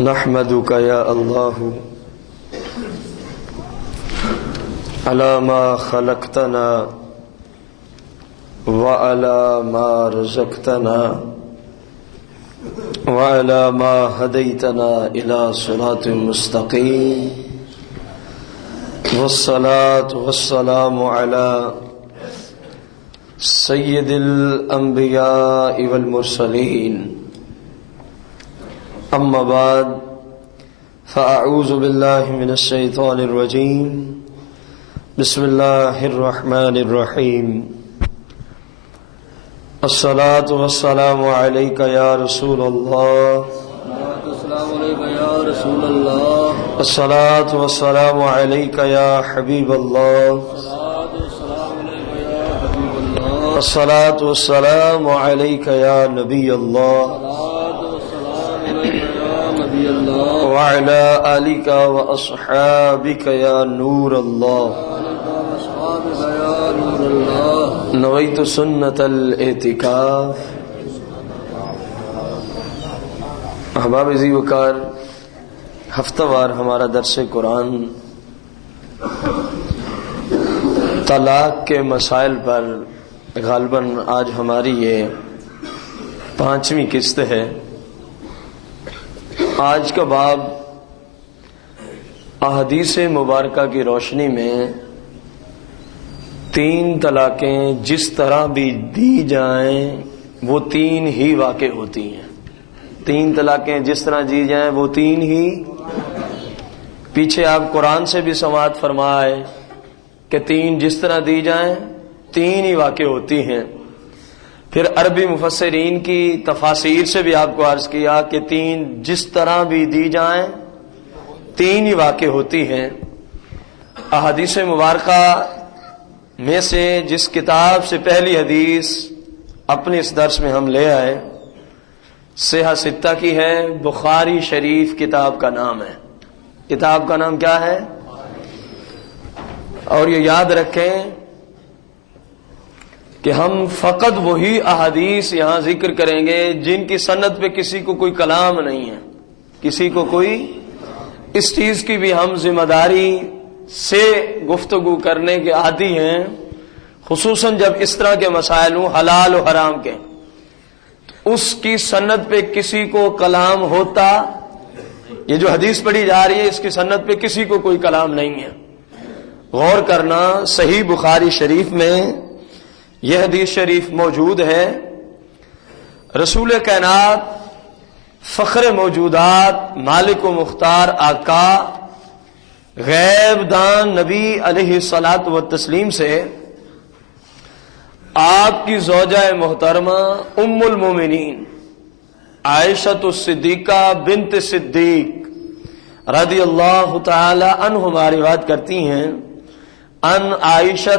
نحمدك يا الله على ما خلقتنا وعلى ما رزقتنا وعلى ما هديتنا إلى صراط مستقيم، والصلاة والسلام على سيد الأنبياء والمرسلين. أما بعد، فأعوذ بالله من الشيطان الرجيم. بسم الله الرحمن الرحيم. الصلاة والسلام عليك يا رسول الله. الصلاة والسلام عليك يا حبيب الله. الصلاة والسلام عليك يا نبي الله وعلى آلك وأصحابك يا نور الله. نويت سنة الاعتکاف. احباب عزیز وقار، ہفتہ وار ہمارا درس قرآن طلاق کے مسائل پر غالباً آج ہماری یہ 5ویں قسط ہے. آج کا باب احادیث مبارکہ کی روشنی میں 3 طلاقیں جس طرح بھی دی جائیں وہ 3 ہی واقع ہوتی ہیں. 3 طلاقیں جس طرح دی جائیں وہ 3 ہی. پیچھے آپ قرآن سے بھی سماعت فرمائے کہ 3 جس طرح دی جائیں 3 ہی واقع ہوتی ہیں. پھر عربی مفسرین کی تفاسیر سے بھی آپ کو عرض کیا کہ 3 جس طرح بھی دی جائیں 3 ہی واقع ہوتی ہیں. احادیث مبارکہ میں سے جس کتاب سے پہلی حدیث اپنے اس درس میں ہم لے آئے صحیح 6 کی ہے. بخاری شریف کتاب کا نام ہے. کتاب کا نام کیا ہے؟ اور یہ یاد رکھیں کہ ہم فقط وہی احادیث یہاں ذکر کریں گے جن کی سند پہ کسی کو کوئی کلام نہیں ہے، کسی کو کوئی اس چیز کی بھی ہم ذمہ داری سے گفتگو کرنے کے عادی ہیں، خصوصاً جب اس طرح کے مسائل ہوں حلال و حرام کے. اس کی سند پہ کسی کو کلام ہوتا، یہ جو حدیث پڑھی جا رہی ہے اس کی سند پہ کسی کو کوئی کلام نہیں ہے. غور کرنا، صحیح بخاری شریف میں یہ حدیث شریف موجود ہے. رسول کائنات، فخر موجودات، مالک و مختار آقا، غیب دان نبی علیہ الصلاۃ والتسلیم سے آپ کی زوجہ محترمہ ام المومنین عائشہ الصدیقہ بنت صدیق رضی اللہ تعالی عنہما روایت کرتی ہیں ان عائشہ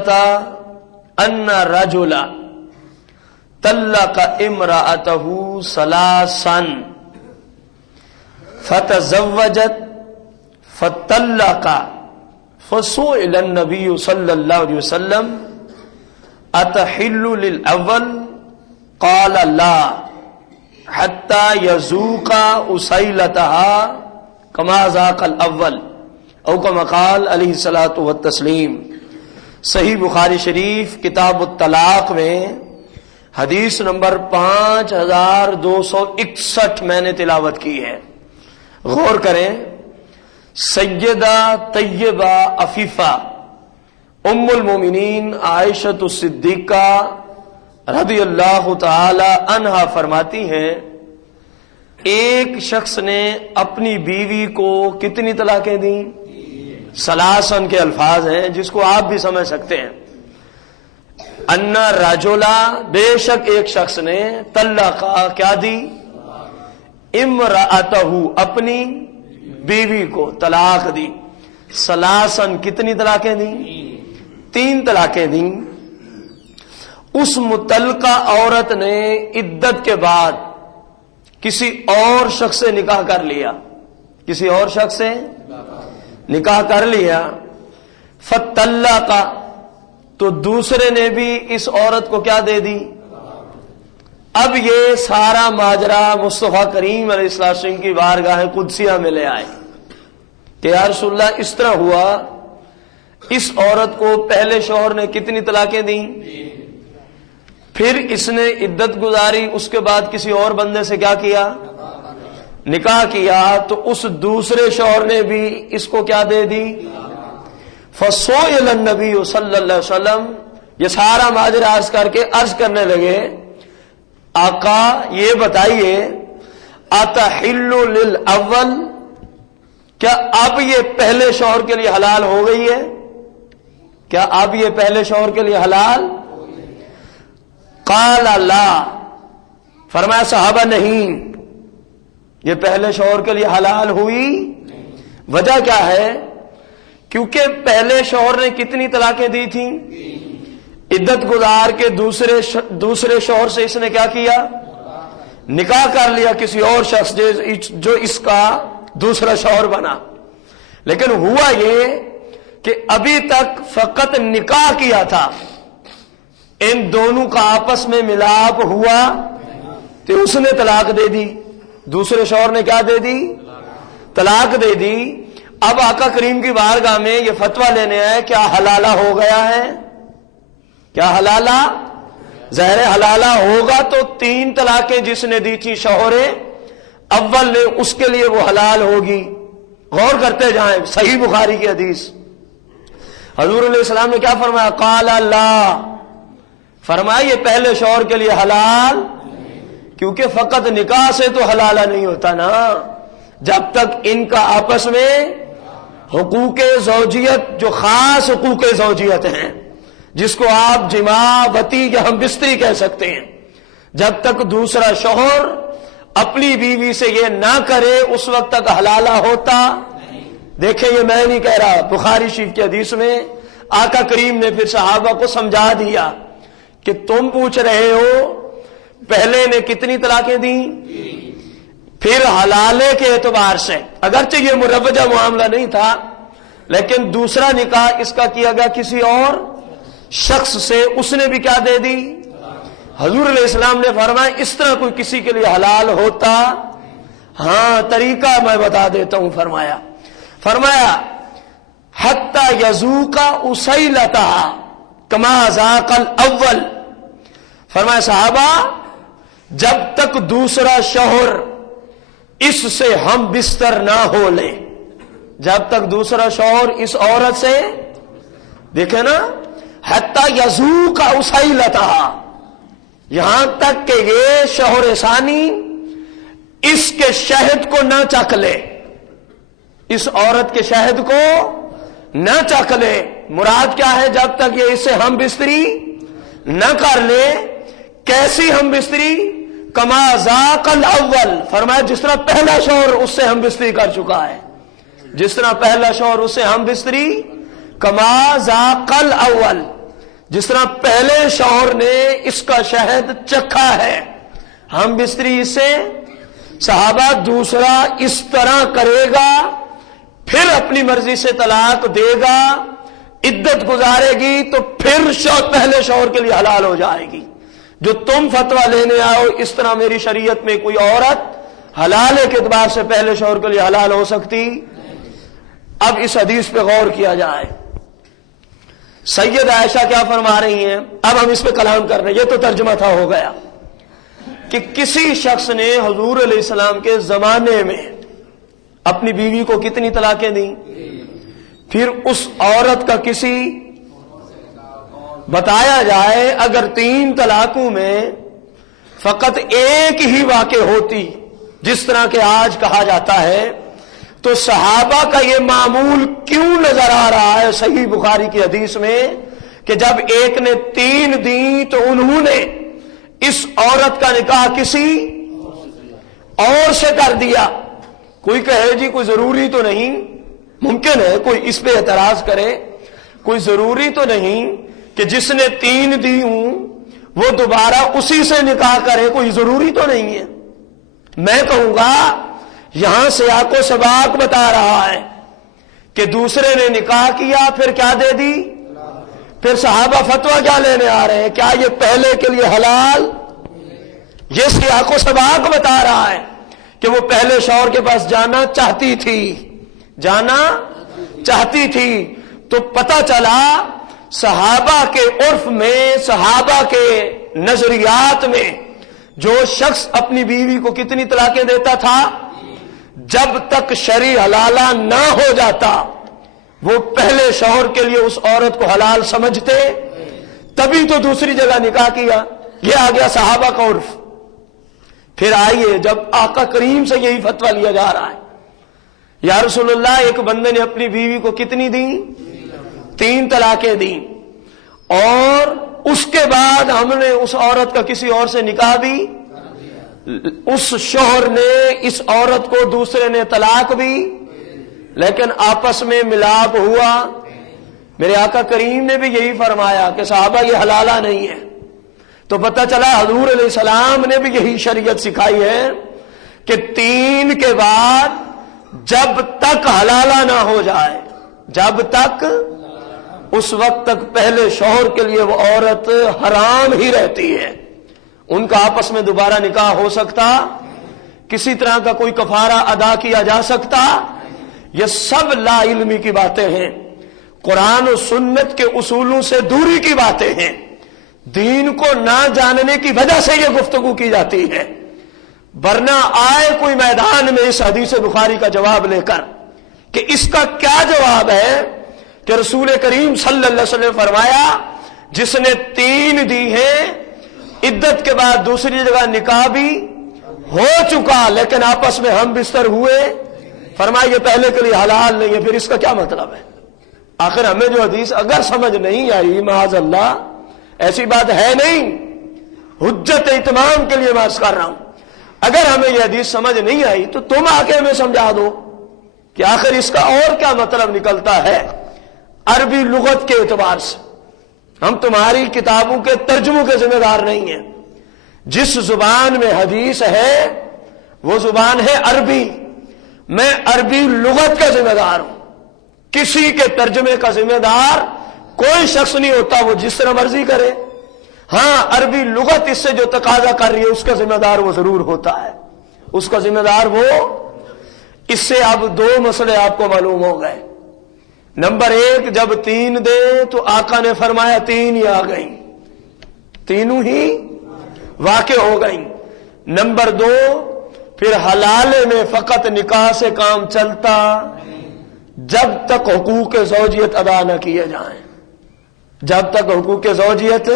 ان رجلا طلق امرأته ثلاثا فتزوجت فطلق فسئل النبي صلی اللہ علیہ وسلم اتحل للاول قال لا حتى يذوق اسيلتها كما ذاق الاول او كما قال علیہ الصلوۃ والتسلیم. صحیح بخاری شریف کتاب الطلاق میں حدیث نمبر 5261 میں نے تلاوت کی ہے. غور کریں. سیدہ طیبہ عفیفہ ام المومنین عائشہ الصدیقہ رضی اللہ تعالی عنہا فرماتی ہیں ایک شخص نے اپنی بیوی کو کتنی طلاقیں دیں؟ سلاسن کے الفاظ ہیں جس کو آپ بھی سمجھ سکتے ہیں. ان رجلا، بے شک ایک شخص نے، طلقا کیا دی؟ امرأتہ، اپنی بیوی کو طلاق دی. سلاسن کتنی طلاقیں دیں؟ 3 طلاقیں دیں. اس متعلقہ عورت نے عدت کے بعد کسی اور شخص سے نکاح کر لیا، کسی اور شخص سے نکاح کر لیا. فطلقا، تو دوسرے نے بھی اس عورت کو کیا دے دی؟ اب یہ سارا ماجرا مصطفیٰ کریم علیہ السلام کی بارگاہ قدسیہ میں لے آئے کہ یا رسول اللہ اس طرح ہوا، اس عورت کو پہلے شوہر نے کتنی طلاقیں دیں، پھر اس نے عدت گزاری، اس کے بعد کسی اور بندے سے کیا کیا، نکاح کیا، تو اس دوسرے شوہر نے بھی اس کو کیا دے دی، فسئل النبی صلی اللہ علیہ وسلم، یہ سارا ماجرا عرض کر کے عرض کرنے لگے آقا یہ بتائیے اتحل للاول، کیا اب یہ پہلے شوہر کے لیے حلال ہو گئی ہے، کیا اب یہ پہلے شوہر کے لیے حلال، قال لا، فرمایا صحابہ نہیں، یہ پہلے شوہر کے لیے حلال ہوئی، وجہ کیا ہے، کیونکہ پہلے شوہر نے کتنی طلاقیں دی تھیں، عدت گزار کے دوسرے شوہر سے اس نے کیا کیا، نکاح کر لیا کسی اور شخص جو اس کا دوسرا شوہر بنا، لیکن ہوا یہ کہ ابھی تک فقط نکاح کیا تھا، ان دونوں کا آپس میں ملاپ ہوا تو اس نے طلاق دے دی، دوسرے شوہر نے کیا دے دی، طلاق دے دی۔ اب آقا کریم کی بارگاہ میں یہ فتویٰ لینے آئے کیا حلالہ ہو گیا ہے، کیا حلالہ، ظاہر حلالہ ہوگا تو 3 طلاقیں جس نے دی تھی شوہر اول نے، اس کے لیے وہ حلال ہوگی۔ غور کرتے جائیں، صحیح بخاری کی حدیث، حضور علیہ السلام نے کیا فرمایا، قال اللہ، فرمایا یہ پہلے شوہر کے لیے حلال، کیونکہ فقط نکاح سے تو حلالہ نہیں ہوتا نا، جب تک ان کا آپس میں حقوق زوجیت، جو خاص حقوق زوجیت ہیں، جس کو آپ جماع، وطی یا ہم بستری کہہ سکتے ہیں، جب تک دوسرا شوہر اپنی بیوی سے یہ نہ کرے اس وقت تک حلالہ ہوتا۔ دیکھیں یہ میں نہیں کہہ رہا، بخاری شریف کی حدیث میں آقا کریم نے پھر صحابہ کو سمجھا دیا کہ تم پوچھ رہے ہو پہلے نے کتنی طلاقیں دیں، پھر حلالے کے اعتبار سے اگرچہ یہ مروجہ معاملہ نہیں تھا، لیکن دوسرا نکاح اس کا کیا گیا کسی اور شخص سے، اس نے بھی کیا دے دی، حضور علیہ السلام نے فرمایا اس طرح کوئی کسی کے لیے حلال ہوتا، ہاں طریقہ میں بتا دیتا ہوں، فرمایا حتی یذوق اسیلتھا کما ذاق الاول، فرمایا صحابہ جب تک دوسرا شوہر اس سے ہم بستر نہ ہو لے، جب تک دوسرا شوہر اس عورت سے، دیکھیں نا، حتی یذوق اسیلتھا، یہاں تک کہ یہ شوہر ثانی اس کے شہد کو نہ چکھ لے، اس عورت کے شہد کو نہ چکھ لے، مراد کیا ہے، جب تک یہ اس سے ہم بستری نہ کر لے۔ کیسی ہم بستری، کما ذاق الاول، فرمایا جس طرح پہلا شوہر اس سے ہم بستری کر چکا ہے، جس طرح پہلا شوہر اس سے ہم بستری، کما ذاق الاول، جس طرح پہلے شوہر نے اس کا شہد چکھا ہے، ہم بستری اس سے۔ صحابہ دوسرا اس طرح کرے گا، پھر اپنی مرضی سے طلاق دے گا، عدت گزارے گی تو پھر پہلے شوہر کے لیے حلال ہو جائے گی۔ جو تم فتویٰ لینے آؤ اس طرح میری شریعت میں کوئی عورت حلالے کے اعتبار سے پہلے شوہر کے لیے حلال ہو سکتی۔ اب اس حدیث پہ غور کیا جائے، سید عائشہ کیا فرما رہی ہیں، اب ہم اس پہ کلام کر رہے ہیں، یہ تو ترجمہ تھا، ہو گیا کہ کسی شخص نے حضور علیہ السلام کے زمانے میں اپنی بیوی کو کتنی طلاقیں دیں، پھر اس عورت کا کسی بتایا جائے اگر 3 طلاقوں میں فقط ایک ہی واقع ہوتی جس طرح کہ آج کہا جاتا ہے، تو صحابہ کا یہ معمول کیوں نظر آ رہا ہے صحیح بخاری کی حدیث میں کہ جب ایک نے 3 دی تو انہوں نے اس عورت کا نکاح کسی اور سے کر دیا۔ کوئی کہے جی کوئی ضروری تو نہیں، ممکن ہے کوئی اس پہ اعتراض کرے، کوئی ضروری تو نہیں کہ جس نے 3 دی ہوں وہ دوبارہ اسی سے نکاح کرے، کوئی ضروری تو نہیں ہے۔ میں کہوں گا یہاں سیاق و سباق بتا رہا ہے کہ دوسرے نے نکاح کیا پھر کیا دے دی، پھر صحابہ فتویٰ کیا لینے آ رہے ہیں، کیا یہ پہلے کے لیے حلال، یہ سیاق و سباق بتا رہا ہے کہ وہ پہلے شوہر کے پاس جانا چاہتی تھی تو پتہ چلا صحابہ کے عرف میں، صحابہ کے نظریات میں، جو شخص اپنی بیوی کو کتنی طلاقیں دیتا تھا؟ جب تک شرعی حلالہ نہ ہو جاتا وہ پہلے شوہر کے لیے اس عورت کو حلال سمجھتے، تبھی تو دوسری جگہ نکاح کیا۔ یہ آ گیا صحابہ کا عرف۔ پھر آئیے جب آقا کریم سے یہی فتویٰ لیا جا رہا ہے، یا رسول اللہ ایک بندے نے اپنی بیوی کو کتنی دی؟ 3 طلاقیں دیں، اور اس کے بعد ہم نے اس عورت کا کسی اور سے نکاح بھی، اس شوہر نے اس عورت کو دوسرے نے طلاق بھی، لیکن آپس میں ملاپ ہوا۔ میرے آقا کریم نے بھی یہی فرمایا کہ صحابہ یہ حلالہ نہیں ہے، تو پتہ چلا حضور علیہ السلام نے بھی یہی شریعت سکھائی ہے کہ 3 کے بعد جب تک حلالہ نہ ہو جائے، جب تک، اس وقت تک پہلے شوہر کے لیے وہ عورت حرام ہی رہتی ہے۔ ان کا آپس میں دوبارہ نکاح ہو سکتا، کسی طرح کا کوئی کفارہ ادا کیا جا سکتا، یہ سب لا علمی کی باتیں ہیں، قرآن و سنت کے اصولوں سے دوری کی باتیں ہیں، دین کو نہ جاننے کی وجہ سے یہ گفتگو کی جاتی ہے۔ ورنہ آئے کوئی میدان میں اس حدیث بخاری کا جواب لے کر کہ اس کا کیا جواب ہے کہ رسول کریم صلی اللہ علیہ وسلم فرمایا جس نے 3 دی ہیں، عدت کے بعد دوسری جگہ نکاح بھی ہو چکا لیکن آپس میں ہم بستر ہوئے، فرمایا یہ پہلے کے لیے حلال نہیں ہے۔ پھر اس کا کیا مطلب ہے؟ آخر ہمیں جو حدیث اگر سمجھ نہیں آئی، معاذ اللہ ایسی بات ہے نہیں، حجت اتمام کے لیے میں عرض کر رہا ہوں، اگر ہمیں یہ حدیث سمجھ نہیں آئی تو تم آ کے ہمیں سمجھا دو کہ آخر اس کا اور کیا مطلب نکلتا ہے عربی لغت کے اعتبار سے۔ ہم تمہاری کتابوں کے ترجموں کے ذمہ دار نہیں ہیں، جس زبان میں حدیث ہے وہ زبان ہے عربی، میں عربی لغت کا ذمہ دار ہوں، کسی کے ترجمے کا ذمہ دار کوئی شخص نہیں ہوتا، وہ جس طرح مرضی کرے۔ ہاں عربی لغت اس سے جو تقاضا کر رہی ہے اس کا ذمہ دار وہ ضرور ہوتا ہے، اس کا ذمہ دار وہ۔ اس سے اب 2 مسئلے آپ کو معلوم ہو گئے۔ نمبر 1، جب 3 دے تو آقا نے فرمایا 3 ہی آ گئیں، تینوں ہی واقع ہو گئیں۔ نمبر 2، پھر حلالے میں فقط نکاح سے کام چلتا جب تک حقوق زوجیت ادا نہ کیے جائیں، جب تک حقوق زوجیت۔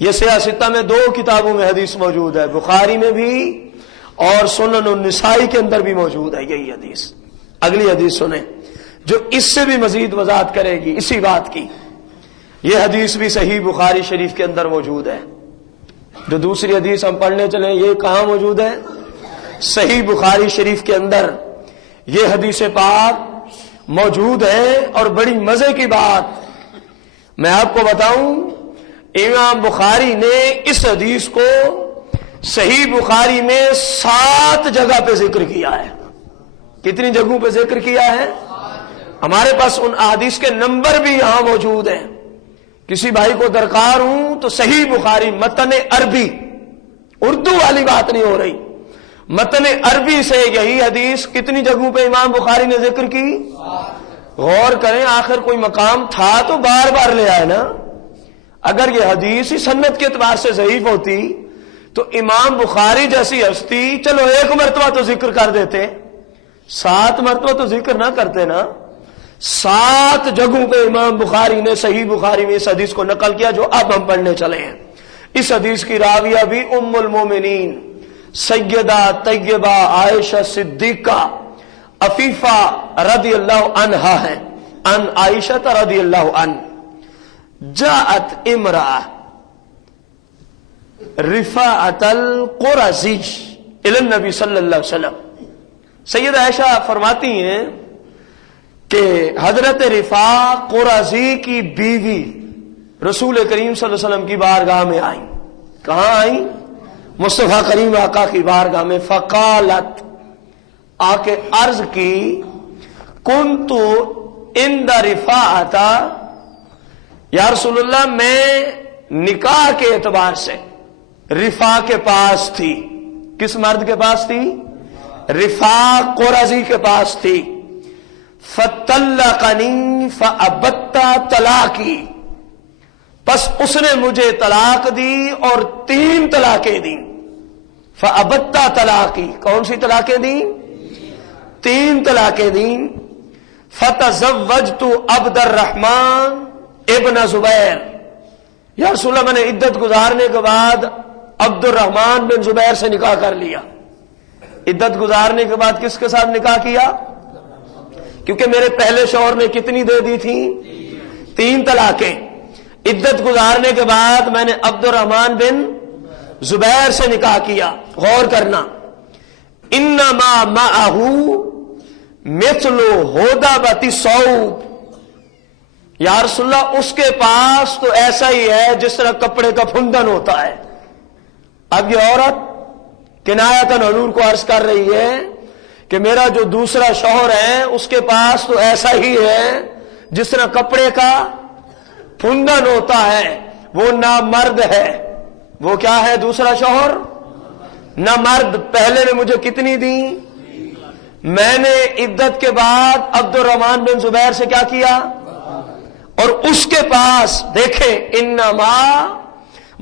یہ سیاستہ میں 2 کتابوں میں حدیث موجود ہے، بخاری میں بھی اور سنن النسائی کے اندر بھی موجود ہے یہی حدیث۔ اگلی حدیث سنیں جو اس سے بھی مزید وضاحت کرے گی اسی بات کی۔ یہ حدیث بھی صحیح بخاری شریف کے اندر موجود ہے۔ جو دوسری حدیث ہم پڑھنے چلیں یہ کہاں موجود ہے؟ صحیح بخاری شریف کے اندر یہ حدیث پاک موجود ہے۔ اور بڑی مزے کی بات میں آپ کو بتاؤں، امام بخاری نے اس حدیث کو صحیح بخاری میں 7 جگہ پہ ذکر کیا ہے۔ کتنی جگہوں پہ ذکر کیا ہے؟ ہمارے پاس ان احادیث کے نمبر بھی یہاں موجود ہیں، کسی بھائی کو درکار ہوں تو صحیح بخاری متن عربی، اردو والی بات نہیں ہو رہی، متن عربی سے یہی حدیث کتنی جگہوں پہ امام بخاری نے ذکر کی؟ غور کریں، آخر کوئی مقام تھا تو بار بار لے آئے نا۔ اگر یہ حدیث ہی سنت کے اعتبار سے ضعیف ہوتی تو امام بخاری جیسی ہستی چلو 1 مرتبہ تو ذکر کر دیتے، 7 مرتبہ تو ذکر نہ کرتے نا۔ 7 جگہوں پہ امام بخاری نے صحیح بخاری میں اس حدیث کو نقل کیا جو اب ہم پڑھنے چلے ہیں۔ اس حدیث کی راویہ بھی ام المومنین سیدہ طیبہ عائشہ صدیقہ عفیفہ رضی اللہ عنہا ہے، ان عائشہ رضی اللہ عنہ جاءت امرأة رفاعة القرزی الی النبی صلی اللہ علیہ وسلم۔ سیدہ عائشہ فرماتی ہیں کہ حضرت رفاع قرزی کی بیوی رسول کریم صلی اللہ علیہ وسلم کی بارگاہ میں آئیں۔ کہاں آئیں؟ مصطفیٰ کریم آقا کی بارگاہ میں۔ فقالت، آ کے عرض کی، کنت عند رفاعۃ، یا رسول اللہ میں نکاح کے اعتبار سے رفا کے پاس تھی. کس مرد کے پاس تھی؟ رفا قرظی کے پاس تھی. فطلقنی فابت طلاقی، پس اس نے مجھے طلاق دی اور 3 طلاقیں دی. فابت طلاقی، کون سی طلاقیں دی؟ 3 طلاقیں دی. فتزوجت عبد الرحمن ابن زبیر، یا رسول اللہ میں نے عدت گزارنے کے بعد عبد الرحمن بن زبیر سے نکاح کر لیا. عدت گزارنے کے بعد کس کے ساتھ نکاح کیا؟ کیونکہ میرے پہلے شوہر نے کتنی دے دی تھی؟ 3 طلاقیں. عدت گزارنے کے بعد میں نے عبد الرحمن بن زبیر سے نکاح کیا. غور کرنا، انما معہ مثل ہودابۃ الثوب، یا رسول اللہ اس کے پاس تو ایسا ہی ہے جس طرح کپڑے کا پھندن ہوتا ہے. اب یہ عورت کنایتاً حضور کو عرض کر رہی ہے کہ میرا جو دوسرا شوہر ہے اس کے پاس تو ایسا ہی ہے جس طرح کپڑے کا پھندن ہوتا ہے. وہ نامرد ہے. وہ کیا ہے دوسرا شوہر؟ نامرد. پہلے نے مجھے کتنی دی؟ میں نے عدت کے بعد عبد الرحمن بن زبیر سے کیا کیا؟ اور اس کے پاس دیکھیں انما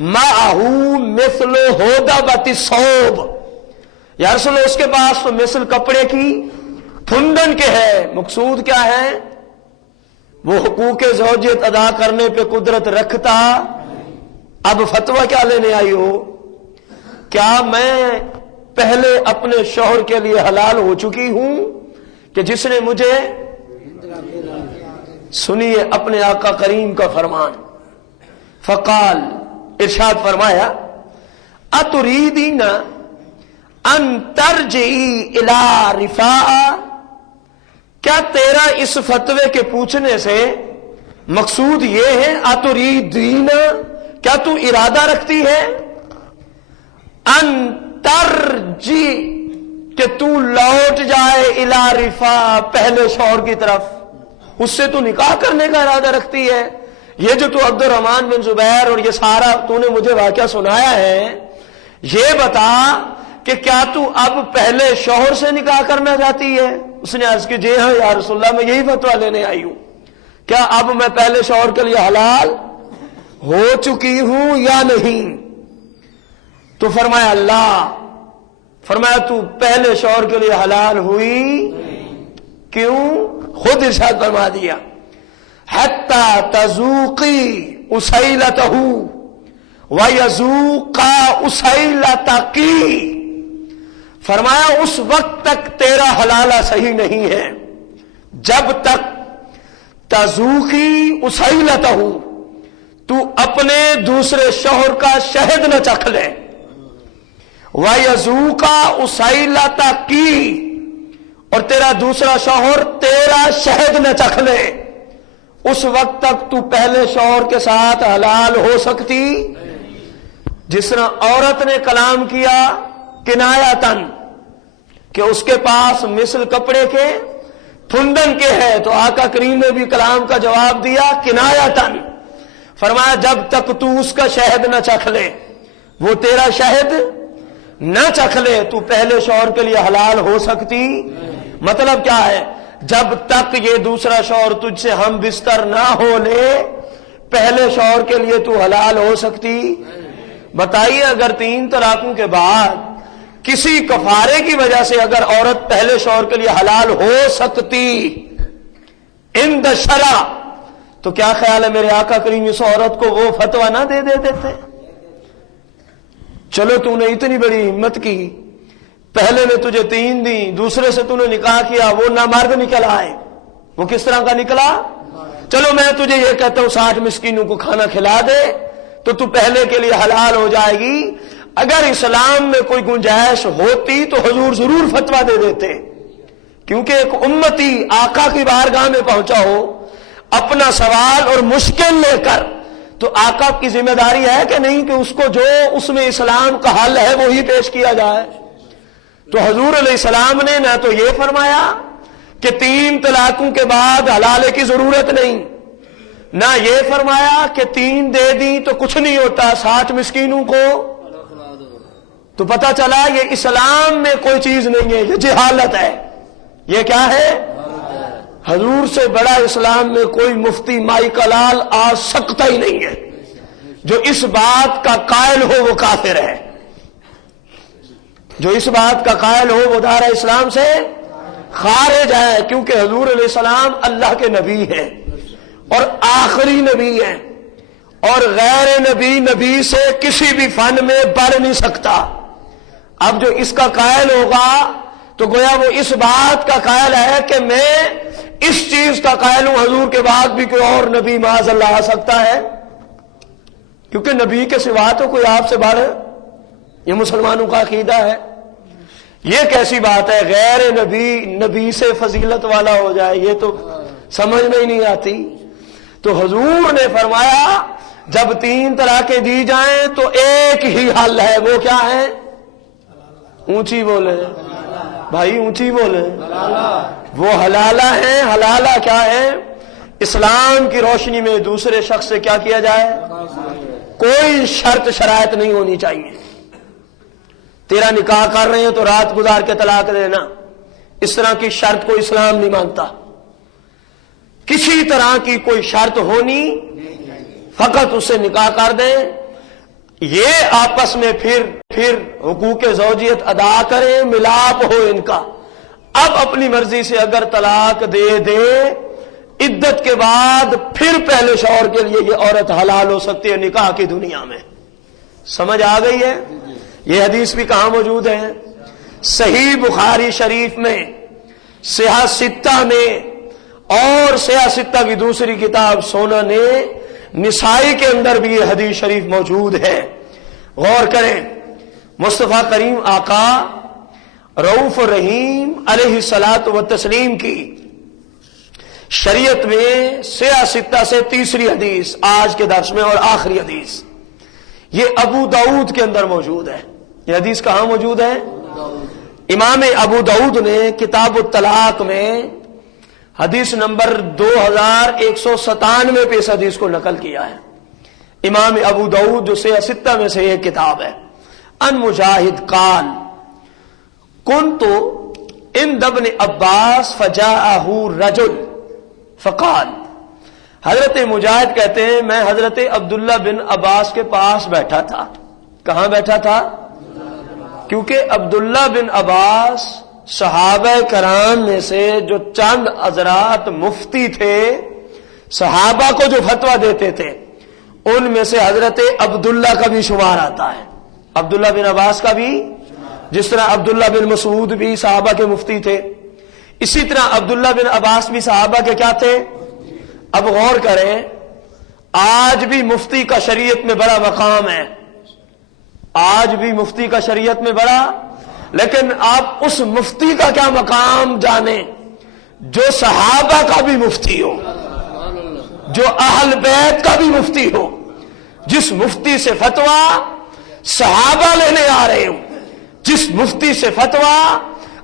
معہ مثل ہودابۃ الثوب، یا رسول اللہ اس کے پاس تو مثل کپڑے کی پھندن کے ہے. مقصود کیا ہے؟ وہ حقوق زوجیت ادا کرنے پہ قدرت رکھتا. اب فتویٰ کیا لینے آئی ہو؟ کیا میں پہلے اپنے شوہر کے لیے حلال ہو چکی ہوں کہ جس نے مجھے؟ سنیے اپنے آقا کریم کا فرمان. فقال، ارشاد فرمایا، اتریدین ان ترجعی الی رفاء، کیا تیرا اس فتوے کے پوچھنے سے مقصود یہ ہے؟ اتریدین، کیا تو ارادہ رکھتی ہے؟ ان ترجی، کہ تو لوٹ جائے الی رفاء، پہلے شوہر کی طرف، اس سے تو نکاح کرنے کا ارادہ رکھتی ہے. یہ جو تو عبد الرحمن بن زبیر اور یہ سارا تو نے مجھے واقعہ سنایا ہے، یہ بتا کہ کیا تو اب پہلے شوہر سے نکاح کرنا چاہتی ہے؟ اس نے عرض کی جی ہاں یا رسول اللہ میں یہی فتویٰ لینے آئی ہوں. کیا اب میں پہلے شوہر کے لیے حلال ہو چکی ہوں یا نہیں؟ تو فرمایا اللہ. فرمایا تو پہلے شوہر کے لیے حلال ہوئی. کیوں؟ خود ارشاد فرما دیا، حتی تذوقی اسیلتہ ویذوق اسیلتک، فرمایا اس وقت تک تیرا حلالہ صحیح نہیں ہے جب تک تذوقی اسیلتہ، تو اپنے دوسرے شوہر کا شہد نہ چکھ لے. ویذوق اسیلتک، اور تیرا دوسرا شوہر تیرا شہد نہ چکھ لے. اس وقت تک تو پہلے شوہر کے ساتھ حلال ہو سکتی. جس طرح عورت نے کلام کیا کنایتاً کہ اس کے پاس مثل کپڑے کے پھندن کے ہے، تو آقا کریم نے بھی کلام کا جواب دیا کنایتاً. فرمایا جب تک تو اس کا شہد نہ چکھ لے، وہ تیرا شہد نہ چکھ لے، تو پہلے شوہر کے لیے حلال ہو سکتی. مطلب کیا ہے؟ جب تک یہ دوسرا شوہر تجھ سے ہم بستر نہ ہو لے، پہلے شوہر کے لیے تو حلال ہو سکتی. بتائیے اگر 3 طلاقوں کے بعد کسی کفارے کی وجہ سے اگر عورت پہلے شوہر کے لیے حلال ہو سکتی عند شرع، تو کیا خیال ہے میرے آقا کریم اس عورت کو وہ فتویٰ نہ دے دیتے؟ چلو تو نے اتنی بڑی ہمت کی، پہلے نے تجھے 3 دی، دوسرے سے تو نے نکاح کیا، وہ نامرد نکل آئے. وہ کس طرح کا نکلا؟ چلو میں تجھے یہ کہتا ہوں 60 مسکینوں کو کھانا کھلا دے تو پہلے کے لیے حلال ہو جائے گی. اگر اسلام میں کوئی گنجائش ہوتی تو حضور ضرور فتویٰ دے دیتے، کیونکہ ایک امتی آقا کی بارگاہ میں پہنچا ہو اپنا سوال اور مشکل لے کر، تو آقا کی ذمہ داری ہے کہ نہیں کہ اس کو جو اس میں اسلام کا حل ہے وہی پیش کیا جائے. تو حضور علیہ السلام نے نہ تو یہ فرمایا کہ 3 طلاقوں کے بعد حلالے کی ضرورت نہیں، نہ یہ فرمایا کہ 3 دے دی تو کچھ نہیں ہوتا، 60 مسکینوں کو تو پتہ چلا یہ اسلام میں کوئی چیز نہیں ہے، یہ جہالت ہے۔ یہ کیا ہے؟ حضور سے بڑا اسلام میں کوئی مفتی مائی کلال آ سکتا ہی نہیں ہے۔ جو اس بات کا قائل ہو وہ کافر ہے، جو اس بات کا قائل ہو وہ دار اسلام سے خارج ہے، کیونکہ حضور علیہ السلام اللہ کے نبی ہیں اور آخری نبی ہیں، اور غیر نبی نبی سے کسی بھی فن میں بڑھ نہیں سکتا۔ اب جو اس کا قائل ہوگا تو گویا وہ اس بات کا قائل ہے کہ میں اس چیز کا قائل ہوں حضور کے بعد بھی کوئی اور نبی معاذ اللہ آ سکتا ہے، کیونکہ نبی کے سوا تو کوئی آپ سے بڑھ، یہ مسلمانوں کا عقیدہ ہے۔ یہ کیسی بات ہے غیر نبی نبی سے فضیلت والا ہو جائے، یہ تو سمجھ میں ہی نہیں آتی۔ تو حضور نے فرمایا جب 3 طلاقیں دی جائیں تو ایک ہی حل ہے، وہ کیا ہے؟ اونچی بولے بھائی، اونچی بولے، وہ حلالہ ہیں۔ حلالہ کیا ہے؟ اسلام کی روشنی میں دوسرے شخص سے کیا کیا جائے؟ کوئی شرط شرائط نہیں ہونی چاہیے۔ تیرا نکاح کر رہے ہیں تو رات گزار کے طلاق دینا، اس طرح کی شرط کو اسلام نہیں مانتا۔ کسی طرح کی کوئی شرط ہونی، فقط اسے نکاح کر دیں، یہ آپس میں پھر حقوق زوجیت ادا کریں، ملاپ ہو ان کا۔ اب اپنی مرضی سے اگر طلاق دے دے، عدت کے بعد پھر پہلے شوہر کے لیے یہ عورت حلال ہو سکتی ہے نکاح کی دنیا میں۔ سمجھ آ گئی ہے؟ یہ حدیث بھی کہاں موجود ہے؟ صحیح بخاری شریف میں، سیاہ ستہ میں، اور سیاہ ستہ کی دوسری کتاب سنن نسائی کے اندر بھی یہ حدیث شریف موجود ہے۔ غور کریں، مصطفیٰ کریم آقا رؤوف الرحیم علیہ الصلاۃ والتسلیم کی شریعت میں سیاہ ستہ سے تیسری حدیث آج کے درس میں اور آخری حدیث، یہ ابو داؤد کے اندر موجود ہے۔ یہ حدیث کہاں موجود ہے؟ امام ابو داؤد نے کتاب الطلاق میں حدیث نمبر 2197 پہ اس حدیث کو نقل کیا ہے۔ امام ابو داؤد جو سیاہ ستہ میں سے ایک کتاب ہے۔ ان مجاہد قال کنت عند ابن عباس فجاءہ رجل فقال، حضرت مجاہد کہتے ہیں میں حضرت عبداللہ بن عباس کے پاس بیٹھا تھا۔ کہاں بیٹھا تھا؟ کیونکہ عبداللہ بن عباس صحابہ کرام میں سے جو چند حضرات مفتی تھے، صحابہ کو جو فتویٰ دیتے تھے، ان میں سے حضرت عبداللہ کا بھی شمار آتا ہے، عبداللہ بن عباس کا بھی، جس طرح عبداللہ بن مسعود بھی صحابہ کے مفتی تھے، اسی طرح عبداللہ بن عباس بھی صحابہ کے کیا تھے؟ اب غور کریں، آج بھی مفتی کا شریعت میں بڑا مقام ہے، آج بھی مفتی کا شریعت میں بڑا، لیکن آپ اس مفتی کا کیا مقام جانیں جو صحابہ کا بھی مفتی ہو، جو اہل بیت کا بھی مفتی ہو، جس مفتی سے فتویٰ صحابہ لینے آ رہے ہوں، جس مفتی سے فتویٰ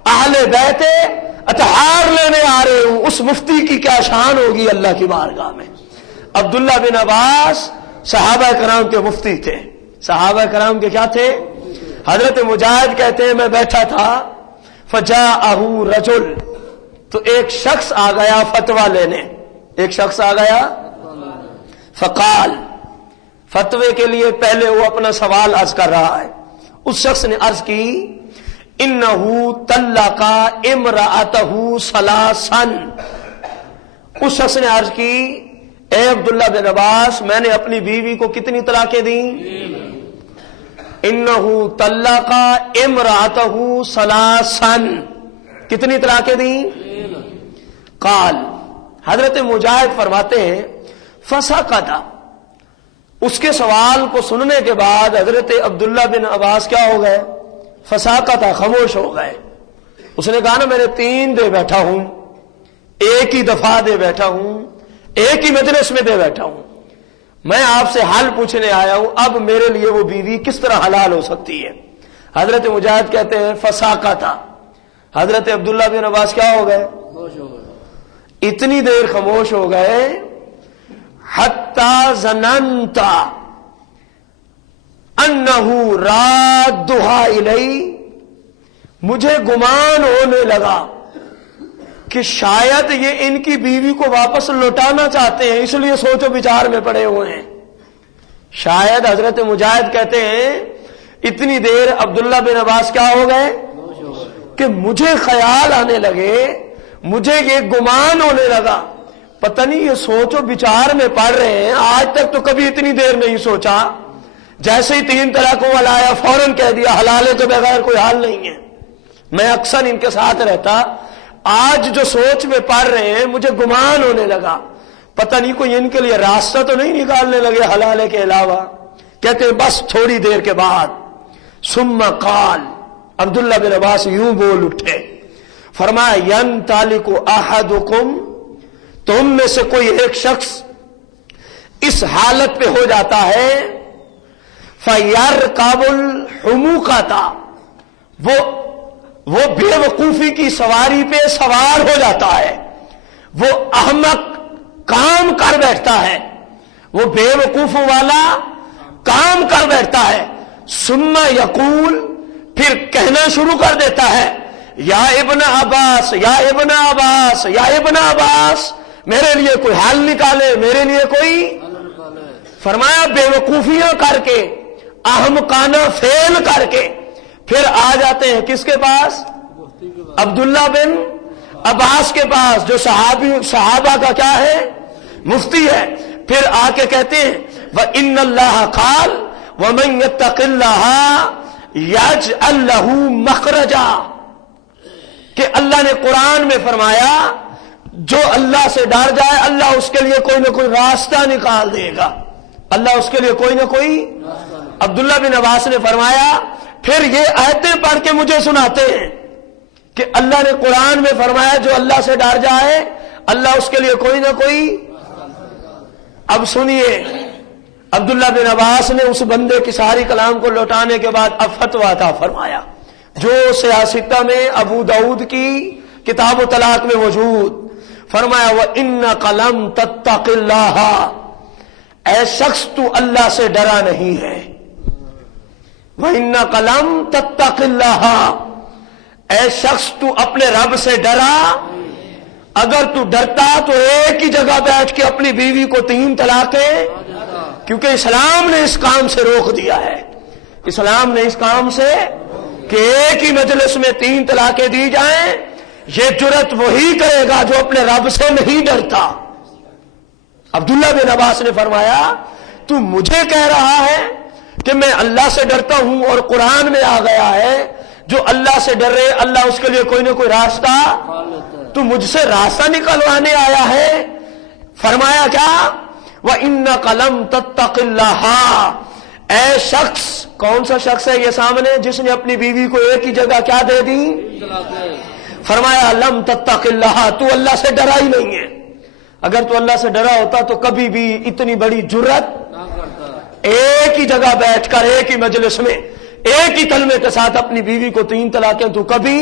اہل بیت اطہار لینے آ رہے ہوں، اس مفتی کی کیا شان ہوگی اللہ کی بارگاہ میں۔ عبداللہ بن عباس صحابہ کرام کے مفتی تھے۔ صحابہ کرام کے کیا تھے؟ حضرت مجاہد کہتے ہیں میں بیٹھا تھا، فجاءہ رجل، تو ایک شخص آ گیا فتویٰ لینے، ایک شخص آ گیا، فقال، فتوے کے لیے پہلے وہ اپنا سوال عرض کر رہا ہے۔ اس شخص نے عرض کی انہو طلق امرأتہ ثلاثا، اس شخص نے عرض کی اے عبداللہ بن عباس میں نے اپنی بیوی کو کتنی طلاقیں دیں؟ انہو طلق امرأتہ ثلاثا، کتنی طلاقیں دیں؟ قال، حضرت مجاہد فرماتے ہیں فسکت، اس کے سوال کو سننے کے بعد حضرت عبداللہ بن عباس کیا ہو گئے؟ فسکت، خاموش ہو گئے۔ اس نے کہا نا میں نے 3 دے بیٹھا ہوں، ایک ہی دفعہ دے بیٹھا ہوں، ایک ہی مجلس میں دے بیٹھا ہوں، میں آپ سے حل پوچھنے آیا ہوں، اب میرے لیے وہ بیوی کس طرح حلال ہو سکتی ہے؟ حضرت مجاہد کہتے ہیں فسکت، حضرت عبداللہ بن عباس کیا ہو گئے؟ اتنی دیر خاموش ہو گئے حتی ظننت، انہو رادھا الی، مجھے گمان ہونے لگا کہ شاید یہ ان کی بیوی کو واپس لوٹانا چاہتے ہیں، اس لیے سوچ و بچار میں پڑے ہوئے ہیں۔ شاید حضرت مجاہد کہتے ہیں اتنی دیر عبداللہ بن عباس کیا ہو گئے کہ مجھے خیال آنے لگے، مجھے یہ گمان ہونے لگا، پتہ نہیں یہ سوچ و بچار میں پڑ رہے ہیں، آج تک تو کبھی اتنی دیر نہیں سوچا، جیسے ہی 3 طلاقوں والا آیا فوراً کہہ دیا حلالے کے بغیر کوئی حال نہیں ہے۔ میں اکثر ان کے ساتھ رہتا، آج جو سوچ میں پڑ رہے ہیں مجھے گمان ہونے لگا، پتہ نہیں کوئی ان کے لیے راستہ تو نہیں نکالنے لگے حلالے کے علاوہ۔ کہتے ہیں بس تھوڑی دیر کے بعد ثم قال، عبداللہ بن عباس یوں بول اٹھے، فرمایا ینطلق احدکم، تم میں سے کوئی ایک شخص اس حالت پہ ہو جاتا ہے، فیرکب الحموقۃ، وہ بے وقوفی کی سواری پہ سوار ہو جاتا ہے، وہ احمق کام کر بیٹھتا ہے، وہ بے وقوفوں والا کام کر بیٹھتا ہے، ثم یقول، پھر کہنا شروع کر دیتا ہے، یا ابن عباس یا ابن عباس یا ابن عباس، میرے لیے کوئی حل نکالے، میرے لیے کوئی۔ فرمایا بے وقوفیاں کر کے، احمقانہ فعل کر کے پھر آ جاتے ہیں کس کے پاس؟ عبداللہ بن عباس کے پاس، جو صحابہ کا کیا ہے؟ مفتی ہے۔ پھر آ کے کہتے ہیں وَإِنَّ اللَّهَ قَالَ وَمَن يَتَّقِ اللَّهَ يَجْعَل لَّهُ مَخْرَجًا، کہ اللہ نے قرآن میں فرمایا جو اللہ سے ڈر جائے اللہ اس کے لیے کوئی نہ کوئی راستہ نکال دے گا، اللہ اس کے لیے کوئی نہ کوئی۔ عبداللہ بن عباس نے فرمایا پھر یہ آیتیں پڑھ کے مجھے سناتے ہیں کہ اللہ نے قرآن میں فرمایا جو اللہ سے ڈر جائے اللہ اس کے لیے کوئی نہ کوئی۔ اب سنیے، عبداللہ بن عباس نے اس بندے کی ساری کلام کو لوٹانے کے بعد اب فتویٰ عطا فرمایا جو سیاستہ میں ابو داؤد کی کتاب و طلاق میں موجود۔ فرمایا وَإِنَّكَ لَمْ تَتَّقِ اللَّهَ، اے شخص تو اللہ سے ڈرا نہیں ہے، وَإِنَّكَ لَمْ تَتَّقِ اللَّهَ، اے شخص تو اپنے رب سے ڈرا، اگر تو ڈرتا تو ایک ہی جگہ بیٹھ کے اپنی بیوی کو 3 طلاقیں، کیونکہ اسلام نے اس کام سے روک دیا ہے، اسلام نے اس کام سے کہ ایک ہی مجلس میں 3 طلاقیں دی جائیں، یہ جرت وہی کرے گا جو اپنے رب سے نہیں ڈرتا۔ عبداللہ بن عباس نے فرمایا تو مجھے کہہ رہا ہے کہ میں اللہ سے ڈرتا ہوں اور قرآن میں آ گیا ہے جو اللہ سے ڈرے اللہ اس کے لیے کوئی نہ کوئی راستہ، تو مجھ سے راستہ نکلوانے آیا ہے۔ فرمایا کیا؟ وَإِنَّكَ لَمْ تَتَّقِ اللَّهَ، اے شخص، کون سا شخص ہے یہ سامنے جس نے اپنی بیوی کو ایک ہی جگہ کیا دے دی؟ فرمایا لم تتق اللہ، تو اللہ سے ڈرا ہی نہیں ہے، اگر تو اللہ سے ڈرا ہوتا تو کبھی بھی اتنی بڑی جرت ایک ہی جگہ بیٹھ کر ایک ہی مجلس میں ایک ہی کلمے کے ساتھ اپنی بیوی کو 3 طلاقیں تو کبھی،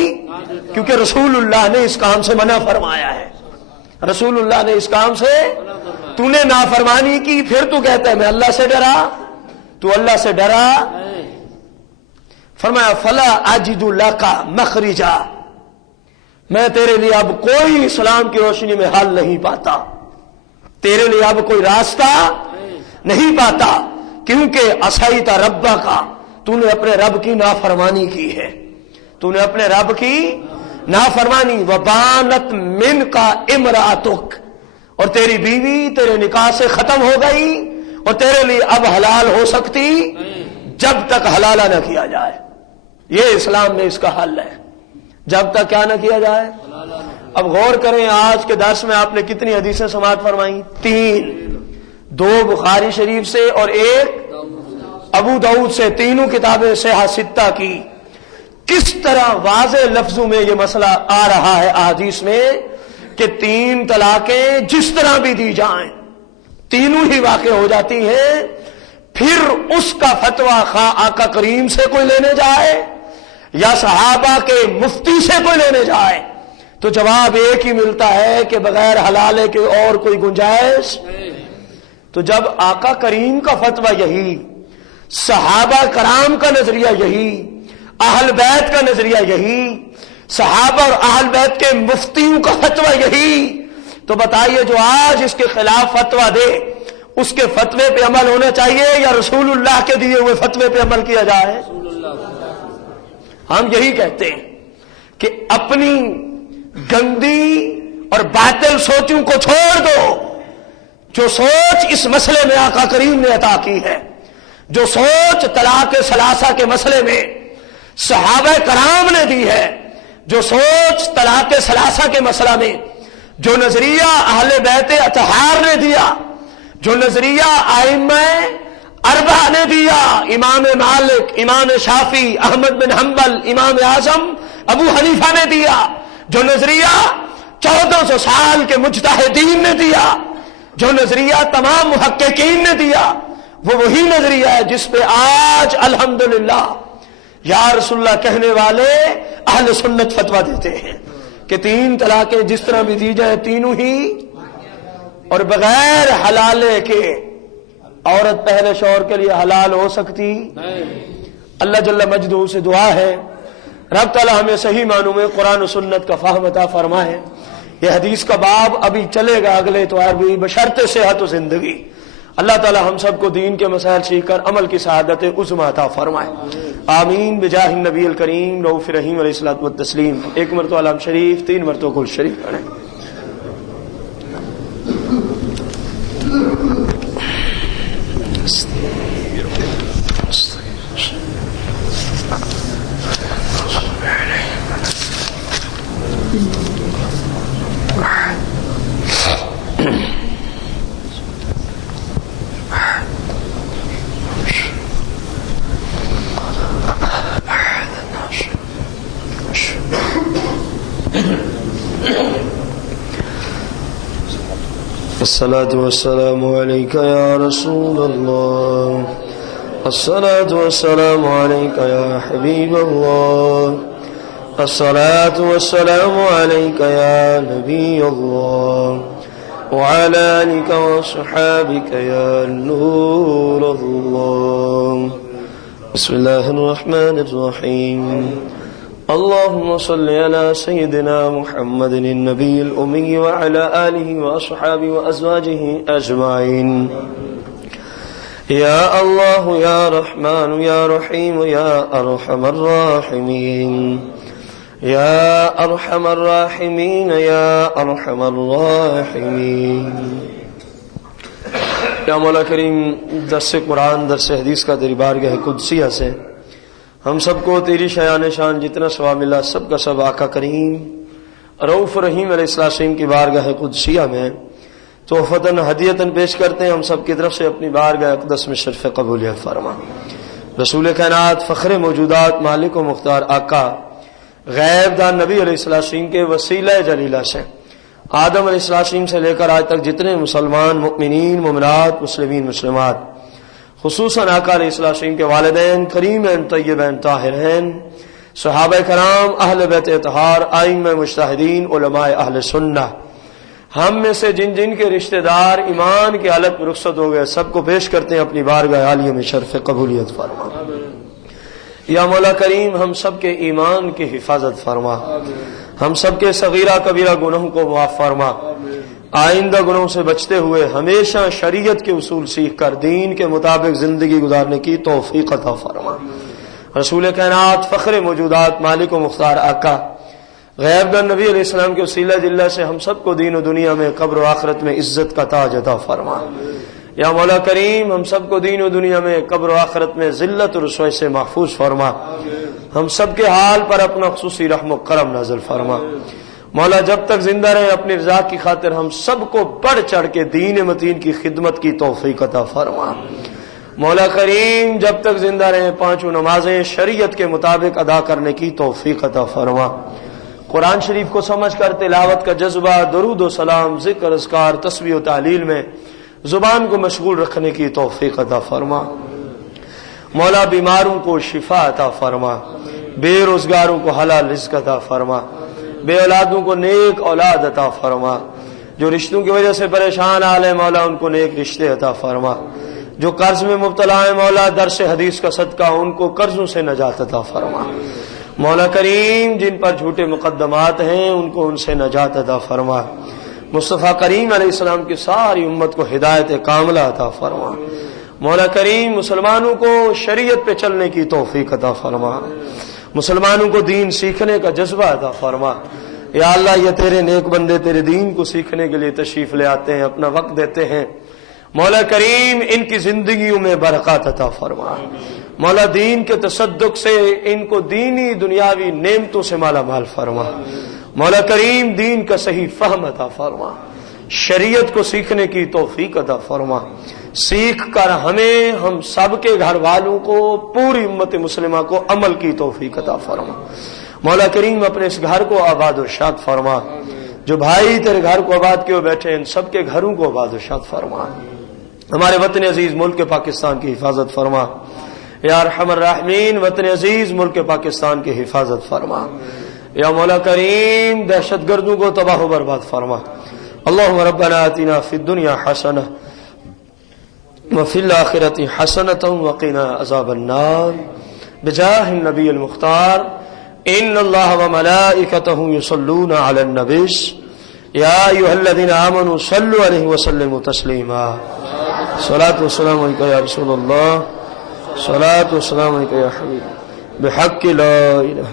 کیونکہ رسول اللہ نے اس کام سے منع فرمایا ہے، رسول اللہ نے اس کام سے، تو نے نافرمانی کی پھر تو کہتا ہے میں اللہ سے ڈرا، تو اللہ سے ڈرا۔ فرمایا فلا اجد لک مخرجا، میں تیرے لیے اب کوئی اسلام کی روشنی میں حل نہیں پاتا، تیرے لیے اب کوئی راستہ نہیں پاتا، کیونکہ عصیت ربک کا، تو نے اپنے رب کی نافرمانی کی ہے، تو نے اپنے رب کی نافرمانی، وبانت منک امراتک، اور تیری بیوی تیرے نکاح سے ختم ہو گئی اور تیرے لیے اب حلال ہو سکتی جب تک حلالہ نہ کیا جائے، یہ اسلام میں اس کا حل ہے، جب تک کیا نہ کیا جائے۔ اب غور کریں آج کے درس میں آپ نے کتنی حدیثیں سماعت فرمائیں؟ 3، 2 بخاری شریف سے اور 1 ابو داؤد سے، تینوں کتابیں صحیح 6 کی۔ کس طرح واضح لفظوں میں یہ مسئلہ آ رہا ہے احادیث میں کہ 3 طلاقیں جس طرح بھی دی جائیں تینوں ہی واقع ہو جاتی ہیں، پھر اس کا فتویٰ خواہ آقا کریم سے کوئی لینے جائے یا صحابہ کے مفتی سے کوئی لینے جائے تو جواب ایک ہی ملتا ہے کہ بغیر حلالے کے اور کوئی گنجائش۔ تو جب آقا کریم کا فتویٰ یہی، صحابہ کرام کا نظریہ یہی، اہل بیت کا نظریہ یہی، صحابہ اور اہل بیت کے مفتیوں کا فتویٰ یہی، تو بتائیے جو آج اس کے خلاف فتویٰ دے اس کے فتوے پہ عمل ہونا چاہیے یا رسول اللہ کے دیے ہوئے فتوے پہ عمل کیا جائے؟ ہم یہی کہتے ہیں کہ اپنی گندی اور باطل سوچوں کو چھوڑ دو، جو سوچ اس مسئلے میں آقا کریم نے عطا کی ہے، جو سوچ طلاق ثلاثہ کے مسئلے میں صحابہ کرام نے دی ہے، جو سوچ طلاق ثلاثہ کے مسئلہ میں جو نظریہ اہل بیت اطہار نے دیا، جو نظریہ ائمہ اربعہ نے دیا، امام مالک، امام شافعی، احمد بن حنبل، امام اعظم ابو حنیفہ نے دیا، جو نظریہ 1400 سال کے مجتہدین نے دیا، جو نظریہ تمام محققین نے دیا، وہ وہی نظریہ ہے جس پہ آج الحمدللہ یا رسول اللہ کہنے والے اہل سنت فتویٰ دیتے ہیں کہ 3 طلاقیں جس طرح بھی دی جائیں تینوں ہی، اور بغیر حلالے کے عورت پہلے شوہر کے لیے حلال ہو سکتی؟ اللہ جل مجدہ سے دعا ہے رب تعالی ہمیں صحیح معنوں میں قرآن و سنت کا فہم عطا فرمائے۔ یہ حدیث کا باب ابھی چلے گا اگلے اتوار بھی، بشرط صحت و زندگی۔ اللہ تعالی ہم سب کو دین کے مسائل سیکھ کر عمل کی سعادت عظمی عطا فرمائے، آمین بجاہ النبی الکریم رؤوف رحیم علیہ الصلوۃ والتسلیم۔ ایک مرتبہ علام شریف، 3 مرتبہ کل شریف پڑھیں۔ الصلاة والسلام عليك يا رسول الله، الصلاة والسلام عليك يا حبيب الله، الصلاة والسلام عليك يا نبي الله، وعلى آلك وصحابك يا نور الله۔ بسم الله الرحمن الرحيم، اللهم صل على سيدنا محمد النبي الأمي وعلى آله وأصحابه وأزواجه أجمعين۔ يا الله يا رحمن يا رحيم يا أرحم الراحمين، يا أرحم الراحمين يا أرحم الراحمين۔ یا مولا کریم، درس قرآن درس حدیث کا تیری بارگاہ قدسیہ سے ہم سب کو تیری شایان شان جتنا ثواب ملا سب کا سب آقا کریم رؤوف رحیم علیہ السلام کی بارگاہ قدسیہ میں تحفتاً ہدیتاً پیش کرتے ہیں۔ ہم سب کی طرف سے اپنی بارگاہ اقدس میں شرف قبولیت فرما۔ رسول کائنات، فخر موجودات، مالک و مختار آقا، غیب دان نبی علیہ السلام کے وسیلہ جلیلہ سے آدم علیہ السلام سے لے کر آج تک جتنے مسلمان، مؤمنین، مومنات، مسلمین، مسلمات، خصوصاً آقا علیہ السلام کے والدین کریمین طیبین طاہرین، صحابہ کرام، اہل بیت اطہار، ائمہ مجتہدین، علماء اہل سنہ، ہم میں سے جن جن کے رشتہ دار ایمان کی حالت میں رخصت ہو گئے سب کو پیش کرتے ہیں اپنی بارگاہ عالیہ میں شرف قبولیت فرما۔ یا مولا کریم، ہم سب کے ایمان کی حفاظت فرما، ہم سب کے صغیرہ کبیرہ گناہوں کو معاف فرما، آئندہ گناہوں سے بچتے ہوئے ہمیشہ شریعت کے اصول سیکھ کر دین کے مطابق زندگی گزارنے کی توفیق عطا فرما۔ رسول کائنات، فخر موجودات، مالک و مختار آقا، غیب دان نبی علیہ السلام کے وسیلہ جلہ سے ہم سب کو دین و دنیا میں، قبر و آخرت میں عزت کا تاج عطا فرما۔ یا مولا کریم، ہم سب کو دین و دنیا میں، قبر و آخرت میں ذلت و رسوائی سے محفوظ فرما۔ ہم سب کے حال پر اپنا خصوصی رحم و کرم نازل فرما۔ مولا جب تک زندہ رہے اپنی رضا کی خاطر ہم سب کو بڑھ چڑھ کے دین متین کی خدمت کی توفیق عطا فرما۔ مولا کریم، جب تک زندہ رہے 5 نمازیں شریعت کے مطابق ادا کرنے کی توفیق عطا فرما۔ قرآن شریف کو سمجھ کر تلاوت کا جذبہ، درود و سلام، ذکر، اذکار، تسبیح و تحلیل میں زبان کو مشغول رکھنے کی توفیق عطا فرما۔ مولا بیماروں کو شفا عطا فرما، بے روزگاروں کو حلال رزق عطا فرما، بے اولادوں کو نیک اولاد عطا فرما، جو رشتوں کی وجہ سے پریشان حال ہے مولا ان کو نیک رشتے عطا فرما۔ جو قرض میں مبتلا ہیں مولا درس حدیث کا صدقہ ان کو قرضوں سے نجات عطا فرما۔ مولا کریم جن پر جھوٹے مقدمات ہیں ان کو ان سے نجات عطا فرما۔ مصطفیٰ کریم علیہ السلام کی ساری امت کو ہدایت کاملہ عطا فرما۔ مولا کریم مسلمانوں کو شریعت پہ چلنے کی توفیق عطا فرما، مسلمانوں کو دین سیکھنے کا جذبہ عطا فرما۔ یا اللہ یہ تیرے نیک بندے تیرے دین کو سیکھنے کے لیے تشریف لے آتے ہیں، اپنا وقت دیتے ہیں، مولا کریم ان کی زندگیوں میں برکات عطا فرما۔ مولا دین کے تصدق سے ان کو دینی دنیاوی نعمتوں سے مالا مال فرما۔ مولا کریم دین کا صحیح فہم عطا فرما، شریعت کو سیکھنے کی توفیق عطا فرما۔ سیکھ کر ہمیں ہم سب کے گھر والوں کو پوری امت مسلمہ کو عمل کی توفیق عطا فرما۔ مولا کریم اپنے اس گھر کو آباد و شاد فرما، جو بھائی تیرے گھر کو آباد کیے بیٹھے ان سب کے گھروں کو آباد و شاد فرما۔ ہمارے وطن عزیز ملک پاکستان کی حفاظت فرما، یا ارحم الراحمین وطن عزیز ملک پاکستان کی حفاظت فرما۔ یا مولا کریم دہشت گردوں کو تباہ و برباد فرما۔ اللہم ربنا آتنا فی الدنیا حسنہ وفی الآخرۃ حسنۃ وقنا عذاب النار بجاہ النبی المختار۔ ان اللہ وملائکتہ یصلون علی النبی یا ایھا الذین آمنوا صلوا علیہ وسلموا تسلیما۔ صلاۃ والسلام علیک یا رسول اللہ، صلاۃ والسلام علیک یا حبیب، بحق لا الہ